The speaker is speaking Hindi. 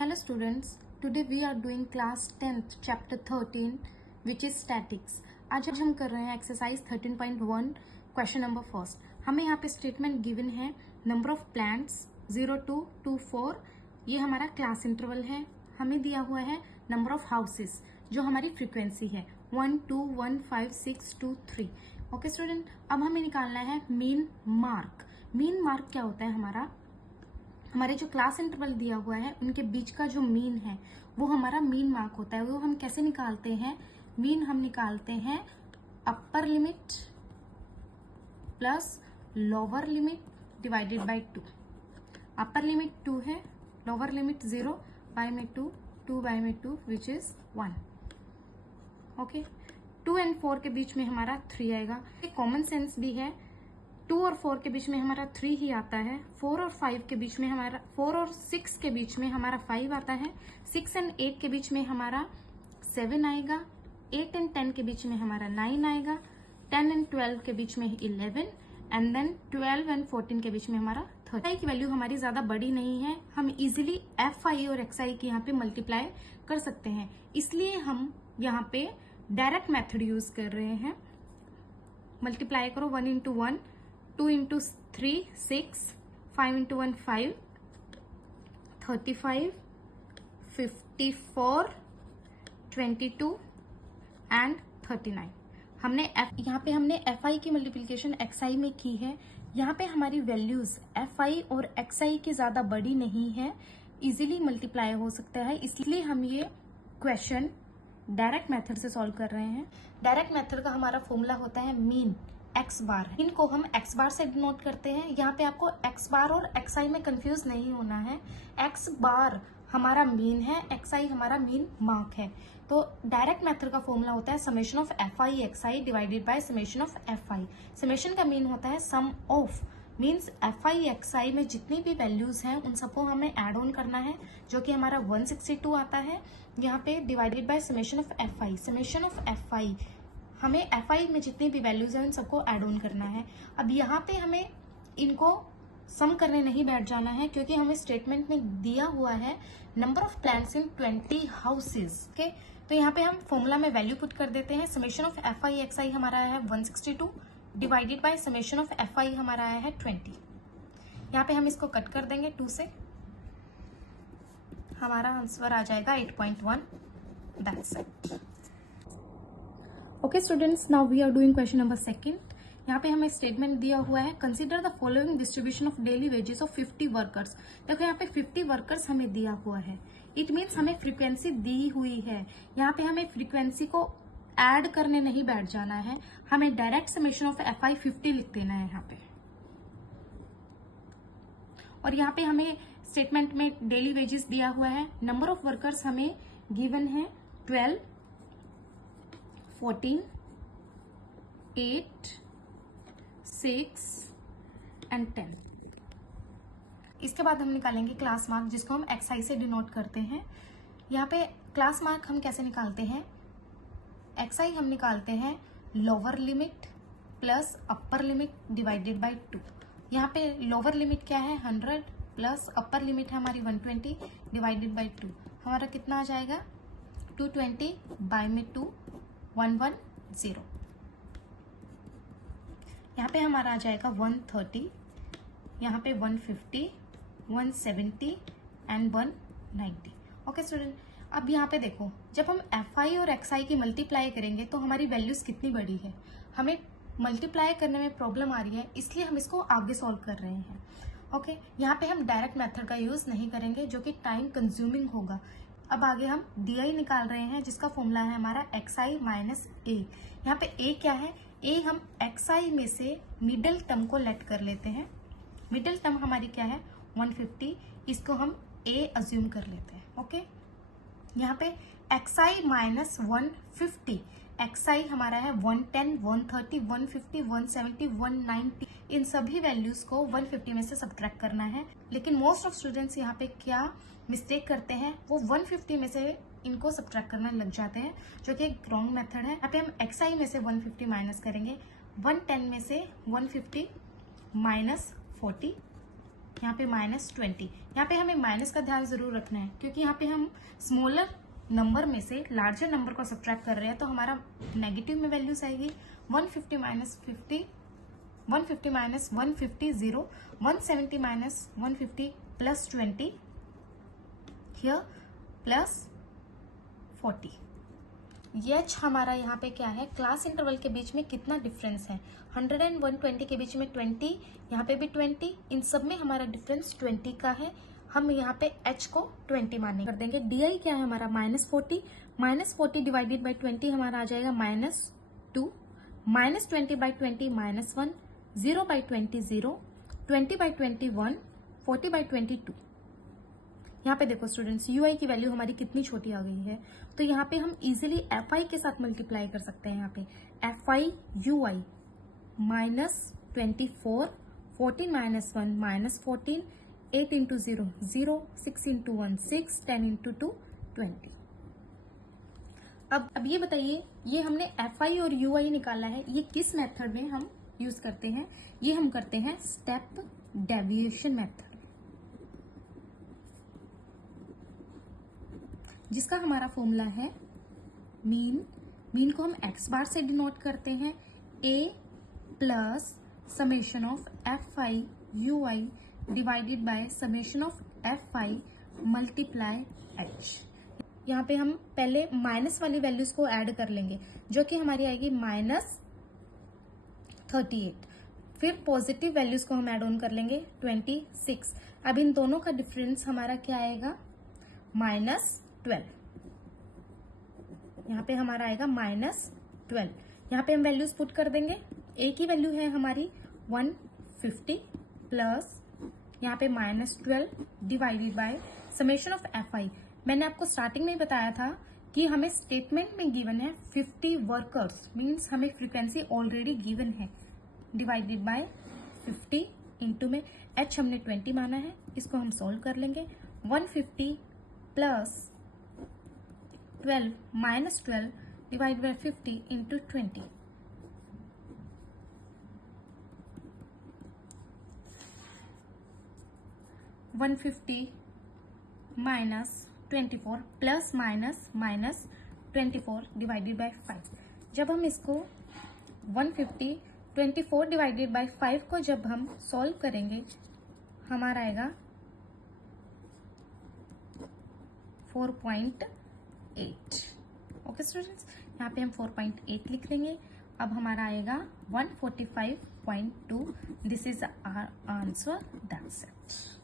Hello students, today we are doing class 10th chapter 13 which is statics। आज हम कर रहे हैं एक्सरसाइज 13.1 क्वेश्चन नंबर फर्स्ट। हमें यहाँ पे स्टेटमेंट गिवन है नंबर ऑफ प्लांट्स 0 to 24, ये हमारा क्लास इंटरवल है। हमें दिया हुआ है नंबर ऑफ हाउसेस जो हमारी फ्रीक्वेंसी है 1 2 1 5 6 2 3। ओके स्टूडेंट, अब हमें निकालना है मीन मार्क। मीन मार्क क्या होता है? हमारे जो क्लास इंटरवल दिया हुआ है उनके बीच का जो मीन है वो हमारा मीन मार्क होता है। वो हम कैसे निकालते हैं? मीन हम निकालते हैं upper limit plus lower limit divided by 2। Upper limit 2 है, लोअर लिमिट 0, बाय में 2, 2 बाय में 2 विच इज 1। ओके, 2 और 4 के बीच में हमारा 3 आएगा। एक कॉमन सेंस भी है, 2 और 4 के बीच में हमारा 3 ही आता है। 4 और 5 के बीच में हमारा 4 और 6 के बीच में हमारा 5 आता है। 6 और 8 के बीच में हमारा 7 आएगा। 8 और 10 के बीच में हमारा 9 आएगा। 10 और 12 के बीच में 11 एंड देन 12 और 14 के बीच में हमारा 30 की वैल्यू हमारी ज्यादा बड़ी नहीं है। हम इजिली fi और xi की यहाँ पे मल्टीप्लाई कर सकते हैं, इसलिए हम यहाँ पे डायरेक्ट मेथड यूज कर रहे हैं। मल्टीप्लाई करो 1 into 1, 2 into 3 6, 5 into 1 5, 35, 54, 22 एंड 39। हमने यहाँ पे हमने fi की मल्टीप्लिकेशन xi में की है। यहाँ पे हमारी वैल्यूज fi और xi की ज्यादा बड़ी नहीं है, इजीली मल्टीप्लाई हो सकता है, इसलिए हम ये क्वेश्चन डायरेक्ट मेथड से सॉल्व कर रहे हैं। डायरेक्ट मेथड का हमारा फॉर्मूला होता है मीन x बार। इनको हम x बार से डिनोट करते हैं। यहाँ पे आपको x बार और xi में कंफ्यूज नहीं होना है। x बार हमारा मीन है, xi हमारा मीन मार्क है। तो डायरेक्ट मेथड का फॉर्मूला होता है summation of fi xi divided by summation of fi। Summation का मीन होता है सम ऑफ, मीन्स fi xi में जितनी भी वैल्यूज हैं उन सबको हमें ऐड ऑन करना है, जो कि हमारा 162 आता है यहाँ पे, divided by summation of fi। Summation of fi हमें fi में जितनी भी वैल्यूज हैं उन सबको ऐड ऑन करना है। अब यहाँ पे हमें इनको सम करने नहीं बैठ जाना है, क्योंकि हमें स्टेटमेंट में दिया हुआ है number of plants in 20 houses. Okay, तो यहाँ पे हम फॉर्मूला में वैल्यू पुट कर देते हैं। समेशन ऑफ fi xi हमारा आया है 162 divided by summation of fi हमारा आया है 20। यहाँ पे हम इसको कट कर देंगे 2 से, हमारा आंसर आ जाएगा 8.1। That's it. Okay students, now we are doing question number second. यहाँ पे हमें स्टेटमेंट दिया हुआ है consider the following distribution of daily wages of 50 workers. देखो यहाँ पे 50 वर्कर्स हमें दिया हुआ है, इट मीन्स हमें फ्रीक्वेंसी दी हुई है। यहाँ पे हमें फ्रीक्वेंसी को ऐड करने नहीं बैठ जाना है, हमें डायरेक्ट समेशन ऑफ fi 50 लिख देना है यहाँ पे। और यहाँ पे हमें स्टेटमेंट में डेली वेजेस दिया हुआ है। नंबर ऑफ वर्कर्स हमें गिवन है 12, 14, 8, 6 एंड 10। इसके बाद हम निकालेंगे क्लास मार्क, जिसको हम xi से डिनोट करते हैं। यहाँ पे क्लास मार्क हम कैसे निकालते हैं? xi हम निकालते हैं lower limit plus upper limit divided by 2। यहाँ पे लोअर लिमिट क्या है 100 प्लस अपर लिमिट है हमारी 120 डिवाइडेड बाय 2। हमारा कितना आ जाएगा 220 बाय में 2 110। यहाँ पे हमारा आ जाएगा 130, यहाँ पे 150, 170 एंड 190। ओके स्टूडेंट, अब यहाँ पे देखो, जब हम fi और xi की मल्टीप्लाई करेंगे तो हमारी वैल्यूज कितनी बड़ी है, हमें मल्टीप्लाई करने में प्रॉब्लम आ रही है, इसलिए हम इसको आगे सॉल्व कर रहे हैं। ओके, यहाँ पे हम डायरेक्ट मेथड का यूज नहीं करेंगे, जो कि टाइम कंज्यूमिंग होगा। अब आगे हम di निकाल रहे हैं, जिसका फॉर्मूला है हमारा xi माइनस a। यहाँ पे a क्या है? a हम xi में से मिडिल टर्म को लेट कर लेते हैं। मिडिल टर्म हमारी क्या है 150, इसको हम a अज्यूम कर लेते हैं। ओके, यहाँ पे xi माइनस 150, xi हमारा है 110, 130, 150, 170, 190। इन सभी वैल्यूज को 150 में से सब्ट्रैक्ट करना है, लेकिन मोस्ट ऑफ स्टूडेंट्स यहाँ पे क्या मिस्टेक करते हैं, वो 150 में से इनको सब्ट्रैक्ट करना लग जाते हैं, जो कि एक रॉन्ग मेथड है। यहाँ पे हम xi में से 150 माइनस करेंगे, 110 में से 150 माइनस 40 यहाँ पे -20। यहाँ पे हमें माइनस का ध्यान जरूर रखना है, क्योंकि यहाँ पे हम स्मॉलर नंबर में से लार्जर नंबर को सब्ट्रैक्ट कर रहे हैं, तो हमारा नेगेटिव में वैल्यूज आएगी 150 minus 50, 150 minus 150 0, 170 minus 150 plus 20 here plus 40। ये हमारा यहाँ पे क्या है, क्लास इंटरवल के बीच में कितना डिफरेंस है, 100 एंड 120 के बीच में 20, यहाँ पे भी 20, इन सब में हमारा डिफरेंस 20 का है। हम यहाँ पे h को 20 माने कर देंगे। डी क्या है हमारा -40, -40 डिवाइडेड बाई 20 हमारा आ जाएगा -2, -20 बाई 20 -1, 0 बाई 20 0, 20 बाई 20 1, 40 बाई 20 2। यहाँ पे देखो स्टूडेंट्स, ui की वैल्यू हमारी कितनी छोटी आ गई है, तो यहाँ पे हम इजीली fi के साथ मल्टीप्लाई कर सकते हैं। यहाँ पे fi ui -24, 14 minus 1 -14, 8 into 0 0, 6 into 1 6, 10 into 2 20। अब ये बताइए, ये हमने fi और ui निकाला है, ये किस मेथड में हम यूज करते हैं? ये हम करते हैं स्टेप डेविएशन मेथड, जिसका हमारा फॉर्मूला है मीन को हम x बार से डिनोट करते हैं, a plus summation of fi ui divided by summation of fi multiply h। यहाँ पे हम पहले माइनस वाली वैल्यूज को ऐड कर लेंगे, जो कि हमारी आएगी -38, फिर पॉजिटिव वैल्यूज को हम ऐड ऑन कर लेंगे 26। अब इन दोनों का डिफरेंस हमारा क्या आएगा, -12। यहाँ पे हमारा आएगा -12। यहाँ पे हम वैल्यूज पुट कर देंगे। a की वैल्यू है हमारी 150 प्लस यहाँ पे -12 divided by summation of fi। मैंने आपको स्टार्टिंग में ही बताया था कि हमें स्टेटमेंट में गिवन है 50 वर्कर्स, मीन्स हमें फ्रीक्वेंसी ऑलरेडी गिवन है, डिवाइडेड बाय 50 इंटू में h हमने 20 माना है, इसको हम सॉल्व कर लेंगे। 150 plus 12 -12 divide by 50 into 20। -150 -24 plus -24 divided by 5। जब हम इसको 150 24 डिवाइडेड बाय 5 को जब हम सॉल्व करेंगे, हमारा आएगा 4.8। ओके स्टूडेंट्स, यहाँ पे हम 4.8 लिख देंगे। अब हमारा आएगा 145.2। This is our answer, that's it.